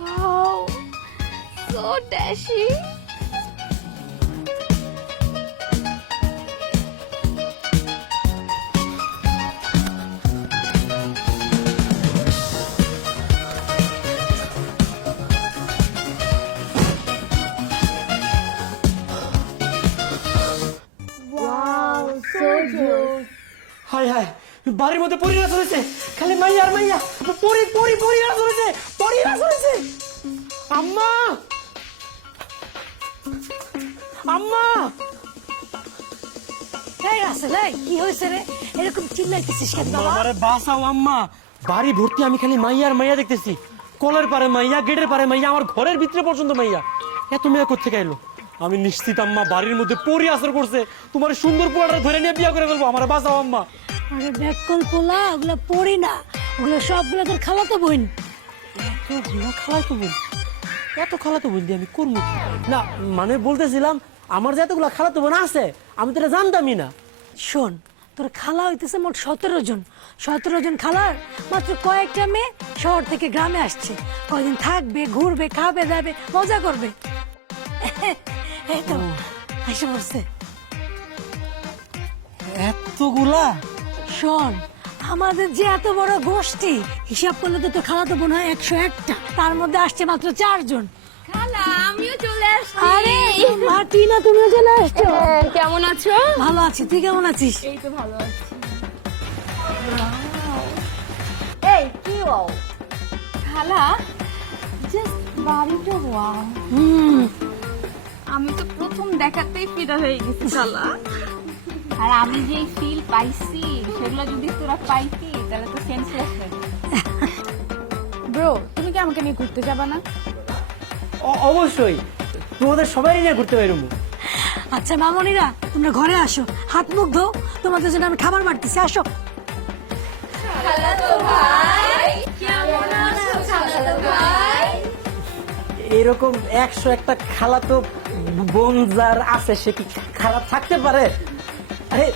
Wow, so dashy. Wow, so cute. High high বাড়ির মধ্যে পরিরা চলেছে খালি মাইয়া আর মাইয়া পরিরা চলেছে আম্মা আম্মা এই রাসেল, এই কি হয়েছে রে? এরকম চিল্লাইতেছিস কেন বাবা? আমারে বাঁচাও আম্মা, বাড়ি ভর্তি আমি খালি মাইয়া আর মাইয়া দেখতেছি। কলের পারে মাইয়া, গেটের পারে মাইয়া, আমার ঘরের ভিতরে পর্যন্ত মাইয়া। এত মেয়া কোত্থেকে এলো? আমি নিশ্চিত আম্মা বাড়ির মধ্যে পরি আসর করছে, তোমার সুন্দর পোলাটা ধরে নিয়ে বিয়া করে ফেলবো। আমার বাঁচাও আম্মা। আরে ব্যাককল পোলা, ওগুলা পড়ি না, ওগুলো সবগুলো তোর খালাতো বোন। এতগুলা খালাতো বোন? এত খালাতো বোন দিয়ে আমি করবো কি? না মানে বলতেছিলাম আমার যে এতগুলা খালাতো বোন আছে আমি তো এটা জানতামই না। শোন, তোর খালা হইতেছে মোট 17 জন। 17 জন খালার মাত্র কয়েকটা মেয়ে শহর থেকে গ্রামে আসছে। কয়দিন থাকবে, ঘুরবে, খাবে, দাবে, মজা করবে। এই তো এসে পড়ছে। এতগুলা? শোন, আমাদের যে এত বড় গোষ্ঠী, হিসাব করলে তো তোর খালাতো বোন হয় 101টা। তার মধ্যে আসছে মাত্র 4 জন। খালা, আমিও চলে আসছি। আরে মার্টিনা, তুমিও চলে আসছো? কেমন আছো? ভালো আছি, তুই কেমন আছিস? এই তো ভালো আছি। এই কি ওয়াও খালা, জাস্ট বাড়িটা ওয়াও। আমি তো প্রথম দেখাতেই ফিদা হয়ে গেছি খালা। আর আমি যে ফিল পাইছি সেগুলো যদি তোরা পাইতি তাহলে তো সেন্সলেস হয়ে যেত। ব্রো, তুমি কি আমাকে নিয়ে ঘুরতে যাবা না? অবশ্যই, তোমাদের সবাই নিয়ে ঘুরতে পারবো। আচ্ছা মামনিরা, তোমরা ঘরে আসো, হাত মুখ ধো, তোমাদের জন্য আমি খাবার বাড়তেছি, আসো। এরকম 101টা খালাতো বোন যার আছে সে কি খারাপ থাকতে পারে? আরে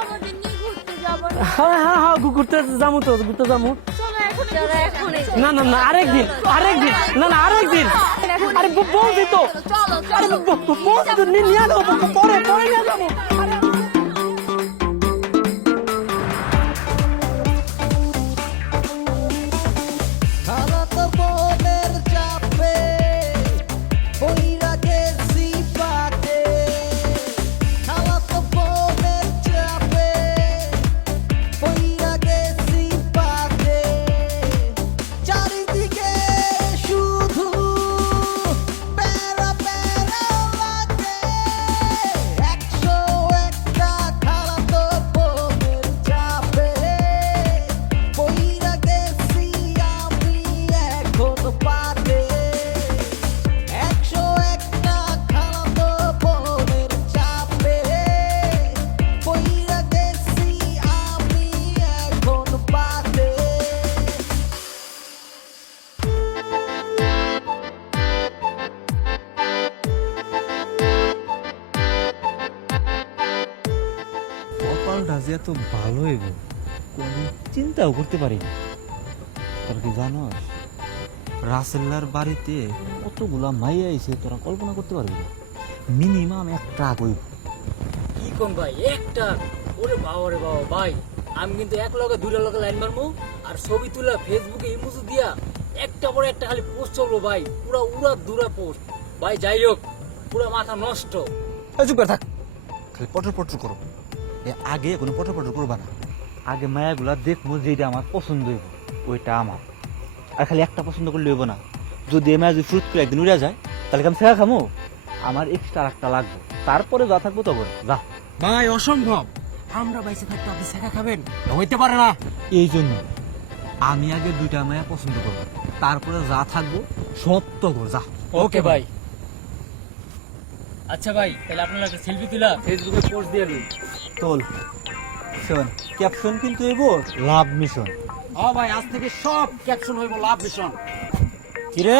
আমাদের নিয়ে ঘুরতে যাবা না? হ্যাঁ হ্যাঁ হ্যাঁ, ঘুরতে যাবো তো, ঘুরতে যাবো। চলো এখন। না না না, আরেকদিন না না আরেকদিন। আরে বলছি তো, আরে বলছি তো নিয়ে যাবো, পরে নিয়ে যাবো। কপালটা যে এত ভালো হইব কোনদিন চিন্তাও করতে পারি না। তোরা কি জানোস রাসেল্লার বাড়িতে কতগুলা মাইয়া আইছে তোরা কল্পনা করতে পারবি না। মিনিমাম 1 ট্রাক হইব। কি কোন ভাই একটা? ওরে বাবা রে বাবা ভাই, আমি কিন্তু এক লগে দুইটা লগে লাইন মারমু আর ছবি তুলা ফেসবুকে ইমোজি দিয়া একটা পরে একটা খালি পোস্ট চলবো ভাই, পুরা উড়া দুরা পোস্ট ভাই। যাই হোক, পুরা মাথা নষ্ট। চুপ করে থাক, খালি পটর পটর করো। আগে কোনো পটর পটর করবা না। আগে মায়াগুলা দেখবো যেটা আমার পছন্দ হইব ওইটা আমার। আর খালি একটা পছন্দ করলে হইব না। যদি এই মায়া যদি ফ্রুট করে একদিন উড়া যায় তাহলে আমি ছেঁকা খামো, আমার এক্সট্রা একটা লাগবে। তারপরে যা থাকবো তখন যা। ভাই অসম্ভব, আমরা বাইসে থাকতে আপনি শেখা খাবেন, হইতে পারে না। এই জন্য আমি আগে 2টা মায়া পছন্দ করবো, তারপরে যা থাকবো সব তো কর যা। ওকে ভাই। আচ্ছা ভাই, তাহলে আপনারা একটা সেলফি তুলা ফেসবুকে পোস্ট দিয়ে দিন। তোল শোন, ক্যাপশন কিন্তু হইব লাভ মিশন। হ্যাঁ ভাই, আজ থেকে সব ক্যাপশন হইব লাভ মিশন। কিরে,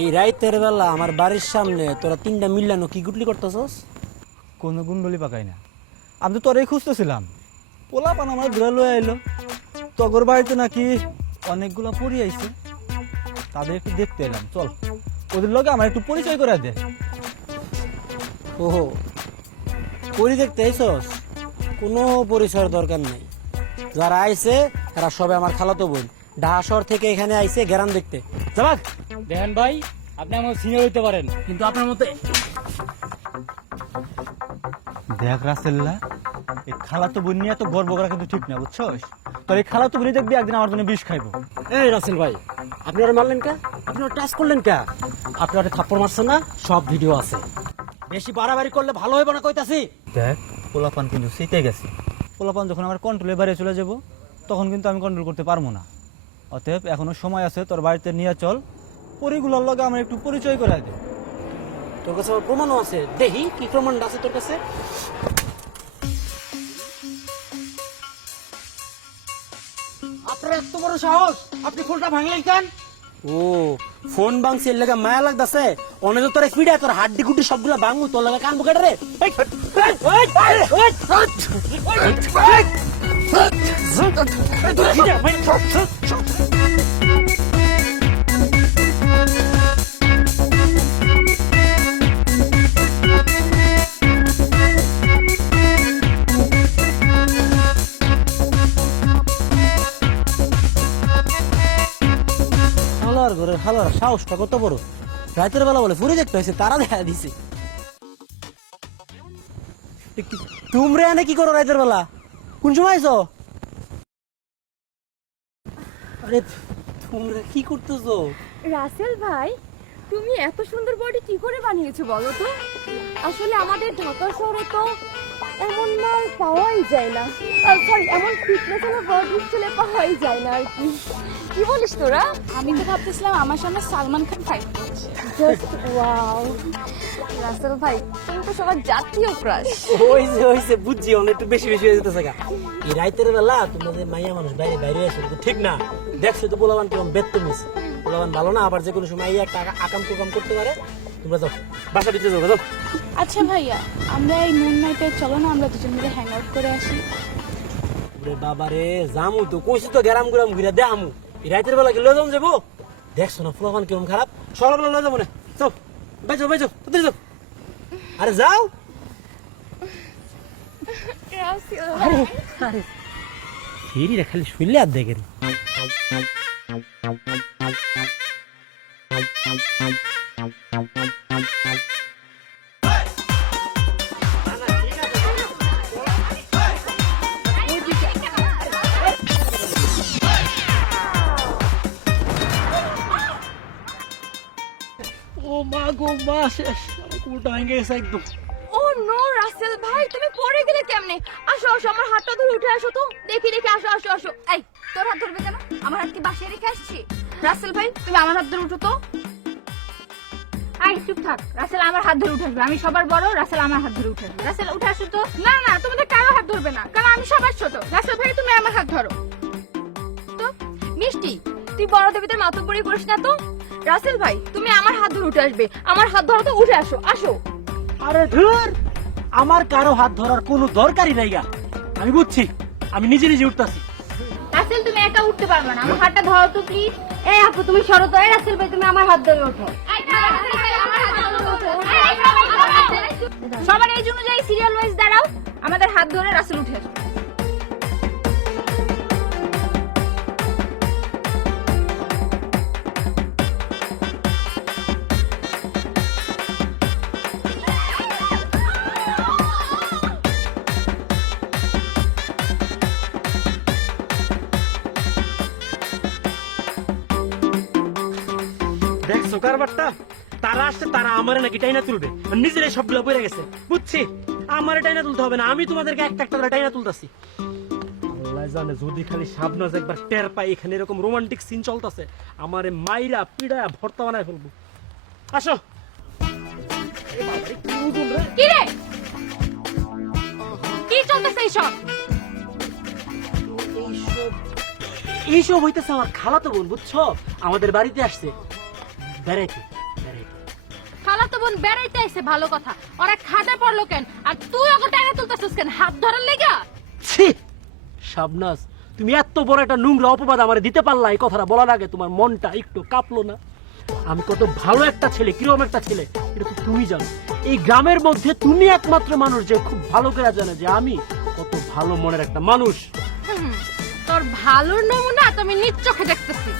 এই রাইতের বেলা আমার বাড়ির সামনে তোরা 3টা মিল্লানো কি গুটলি করতেছস? কোনো গুন্ডলি পাকাই না, আমি তো তোরই খুঁজতেছিলাম। পোলা পান আমার ঘুরে লয়ে আইলো। তগর বাড়িতে নাকি অনেকগুলা পরি আইছে, তাদের একটু দেখতে এলাম। চল ওদের লগে আমার একটু পরিচয় করে দে। ওহো, পরি দেখতে আইসস? কোনো পরিচয়ের দরকার নাই। যারা আইছে তারা সবে আমার খালাতো বোন। ঢাকা শহর থেকে এখানে আইছে গ্রাম দেখতে। যাবাক দেখেন ভাই, আপনি আমার সিনিয়র হইতে পারেন, কিন্তু আপনার মতো দেখ রাসেল্লা, এই খালাতো বোন নিয়ে এত গর্ব করা কিন্তু ঠিক না, বুঝছস? তোর এই খালাতো বোনই দেখবি একদিন আমার জন্য বিষ খাইবো। এই রাসেল ভাই, আপনি ওরা মারলেন কে? আপনি ওরা টাচ করলেন কে? আপনি ওরা থাপ্পড় মারছেন না? সব ভিডিও আছে। বেশি বাড়াবাড়ি করলে ভালো হইব না কইতাছি। দেখ পোলাপান কিন্তু শীতে গেছে, পোলাপান যখন আমার কন্ট্রোলের বাইরে চলে যাব তখন কিন্তু আমি কন্ট্রোল করতে পারবো না। অতএব এখনো সময় আছে, তোর বাড়িতে নিয়ে চল, পরিগুলোর লগে আমার একটু পরিচয় করে দে। তোর কাছে আমার প্রমাণও আছে, দেখি কি প্রমাণ আছে তোর কাছে। আপনার এত বড় সাহস, আপনি ফোনটা ভাঙলেন কেন? ও, ফোন ভাঙছে এর লাগা মায়া লাগতাছে। অনেক তোর স্পিডে তোর হাড্ডি গুড্ডি সবগুলা ভাঙু, তোর লাগা কান বুকেট রে। হালার ঘরে হালার সাহসটা কত বড়! রাতের বেলা বলে ফুরে দেখতে হয়েছে, তারা দেখা দিছে। তোমরা এনে কি করো রাতের বেলা? কোন সময় আইছো? আরে তোমরা কি করতেছো? রাসেল ভাই, তুমি এত সুন্দর বডি কি করে বানিয়েছো বলো তো? আসলে আমাদের ঢাকা শহরে তো এমন মাল পাওয়াই যায় না, সরি এমন ফিটনেস আর বডি ছেলে পাওয়াই যায় না আর কি। কি বলিস তোরা? আমি তো ভাবতেছিলাম আমার সামনে সালমান খান ফাইট করছে। Just wow! রাসেল ভাই, তুমি তো সবার জাতীয় ক্রাশ। হইছে বুঝছি, অনেক একটু বেশি বেশি হয়ে যেতেছে গা। এই রাতের বেলা তোমাদের মাইয়া মানুষ বাইরে বাইরে আসে, তো ঠিক না? দেখছো তো পোলাবান কেমন বেত্তমিস। পোলাবান ভালো না, আবার যে কোনো সময় একটা আকাম কুকাম করতে পারে। তোমরা যাও বাসা দিতে যাও, যাও। আচ্ছা ভাইয়া, আমরা এই মুন নাইটে চলো না আমরা দুজন মিলে হ্যাং আউট করে আসি। রে বাবা রে, জামু তো কইছি তো গ্যারাম গুরাম ঘুরে দেখামু। এই রাতের বেলা কি লয়ে যাবো? দেখছো না পোলাবান কেমন খারাপ, সকালবেলা লয়ে যাবো না। যাও বাইজো বাইজো, তাড়াতাড়ি যাও। আরে যাও। আরে আরে ফেরিরা খালি শুনলে আর দেখেন। ও মা গো মা, শেষ কুলটা ভেঙে গেছে একদম। ও নো রাসেল ভাই, তুমি পড়ে গেলে কেমনে? আসো আসো, আমার হাতটা ধরে উঠে আসো তো, দেখি দেখি, আসো আসো আসো। এই তোর হাত ধরবে কেন? আমার হাত কি বাসায় রেখে আসছি? রাসেল ভাই, তুমি আমার হাত ধরে উঠো তো। আই চুপ থাক, রাসেল আমার হাত ধরে উঠে আসবে, আমি সবার বড়, রাসেল আমার হাত ধরে উঠে আসবে। রাসেল উঠে আসো তো। না না, তোমাদের কারো হাত ধরবে না, কারণ আমি সবার ছোট। রাসেল ভাই, তুমি আমার হাত ধরো তো। মিষ্টি, তুই বড় দেবীদের মাতব্বরি করিস না তো। রাসেল ভাই, তুমি আমার হাত ধরে উঠে আসবে, আমার হাত ধরো তো, উঠে আসো আসো। আরে ধুর, আমার কারো হাত ধরার কোনো দরকারই নাই গা। আমি বুঝছি, আমি নিজে নিজে উঠতাছি। রাসেল, তুমি একা উঠতে পারবে না, আমার হাতটা ধরো তো প্লিজ। এই আপু, তুমি সরো তো। এই রাসেল ভাই, তুমি আমার হাত ধরে ওঠো। সবার এই জন্য যাই সিরিয়াল ওয়াইজ দাঁড়াও, আমাদের হাত ধরে রাসেল উঠে আসো। দেখছো কারবারটা? তারা আসছে, তারা আমারে নাকি টাইনা তুলবে, নিজেরাই সবগুলো পড়ে গেছে। বুঝছি, আমারে টাইনা তুলতে হবে না, আমি তোমাদেরকে একটা একটা করে টাইনা তুলতাছি। আল্লাহ জানে, যদি খালি শাবনাজ একবার টের পাই এখানে এরকম রোমান্টিক সিন চলতেছে, আমারে মাইরা পিড়ায়া ভর্তা বানায় ফেলবো। আসো। কি রে, কি চলতেছে এইসব? এইসব হইতেছে আমার খালাতো বোন, বুঝছো? আমাদের বাড়িতে আসছে বেড়াইতে। খালাতো বোন বেড়াইতে আইছে ভালো কথা, ওরা খাটে পড়লো কেন? আর তুই ওকে টাইনা তুলতেছিস কেন? হাত ধরার লেগা? ছি, শাবনাজ, তুমি এত বড় একটা নোংরা অপবাদ আমারে দিতে পারলা, এই কথাটা বলার আগে তোমার মনটা একটু কাঁপলো না? আমি কত ভালো একটা ছেলে, কিরকম একটা ছেলে এটা তো তুমি জানো। এই গ্রামের মধ্যে তুমি একমাত্র মানুষ যে খুব ভালো করে জানে যে আমি কত ভালো মনের একটা মানুষ। তোর ভালোর নমুনা তো আমি নিজ চোখে দেখতেছি।